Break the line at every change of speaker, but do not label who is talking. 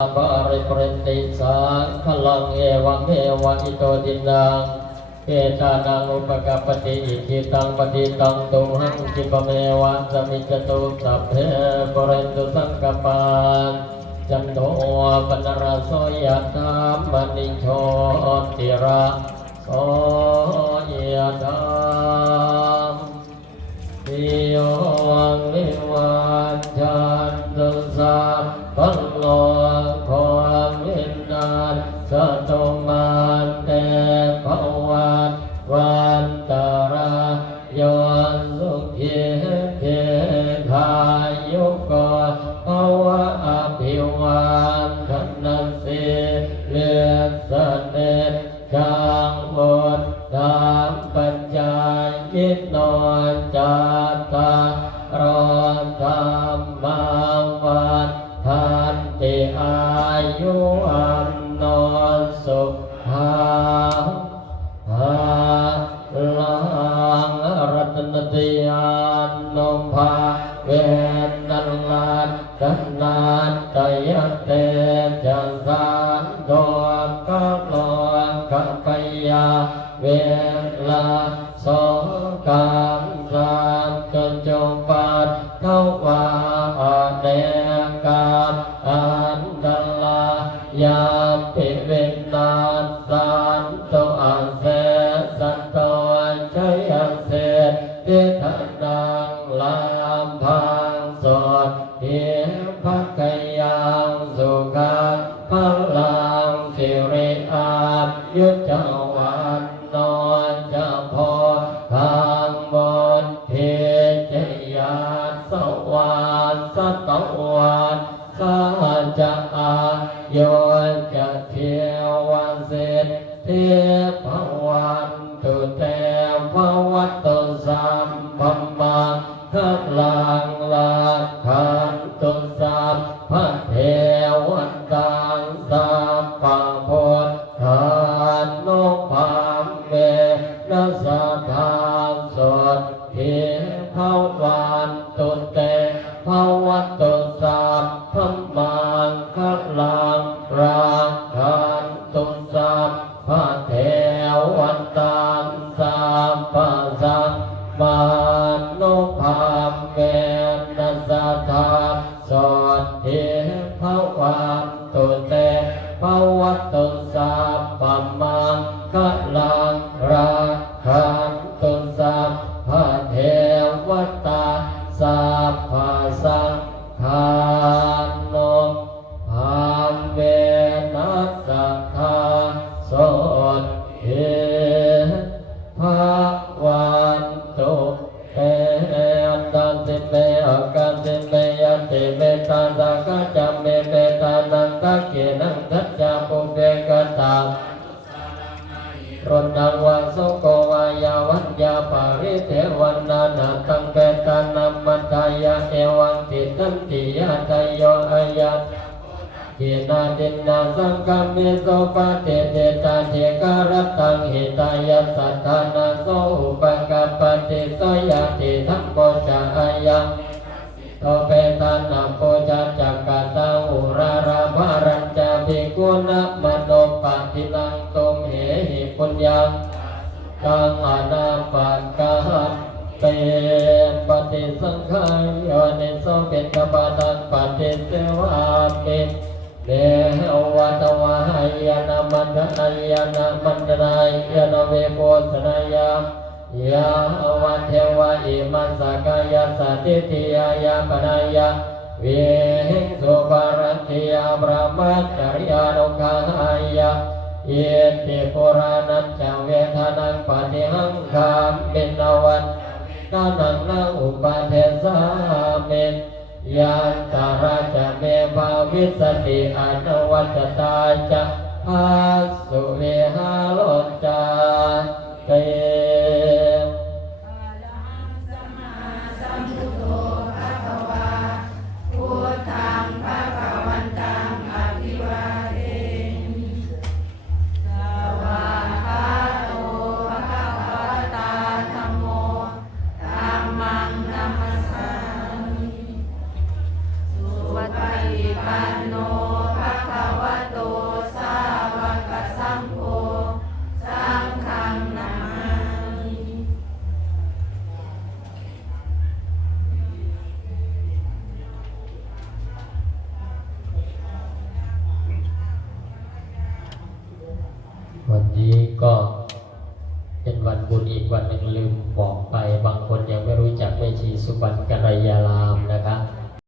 ปะริปริติสาขลังเอวังเอวัอิโตตินังเอตานังอุปกปปติอิทิตังปฏิตังตุหังคิปเมวะสมิจตุสัพเพปเรนตุสังกปานจันโทปนรสยธามณิโชติระโสายุโกภวะอภิวันทนัสสิเลสเนจังบุตตามปัญญายิตโนจัตตารธรรม นันลานกันนานตยเตจันสานโดกัโลกัปยาเวลาสองการสามจนจงปัดเท่าวา เทียพักยังสุขังพลังสิริอายุจจวันนอนจะพอทางบนเทจยาสวรรค์สตวันสาจะอาโยจะเทวันเสร็จเทพวันตุเต พระเทวันตังสัมปังพุทธานุภาเมนสสะทานสดเทภวันตุเต ภวันตุเตภวัตตุสัพพมังคะลังราคันตุสัพพะเทวตาสัพพะสังฆานุภาเวนัสสะทาสดเทภวัานังกันังกัจจาปุเบกตารนังวังสุโกวายาวัญญาปาริเทวันนานาตังเปตานัมมัตายาเอวังติตันติยาตโยอายัตทินาดินนาสังกัมเมโสปะเตเตตาเทการตังหิตายาสัทธานาโสอุปกัปปติสยติทัมโปจาอายังโตเปตานัมโปจัจจักกตา ราราภารัญจาภิกุณมโนปะทินังตุมเหหิปุญญังกังอนาปันกหัตเตปฏิสังขายนิสเป็นกบานังปฏิเสวามิเดวัตวะหายนามันดนายนามันดนายนาเวโพสนายายาวันเทวะอิมันสกายาสติทิยายาปนายา วหิงสุปารัติยาบรามจจริยานุขายาเยติปุรานัญจเวทนังปฏิหังคามปินวันนานังนาอุปาเทสามิยันตาราจะเมภาวิสติอนวัจตาจะภาสุเวหาโลจา วันนี้ก็เป็นวันบุญอีกวันหนึ่งลืมบอกไป บางคนยังไม่รู้จักแม่ชีสุวรรณกัลยาลา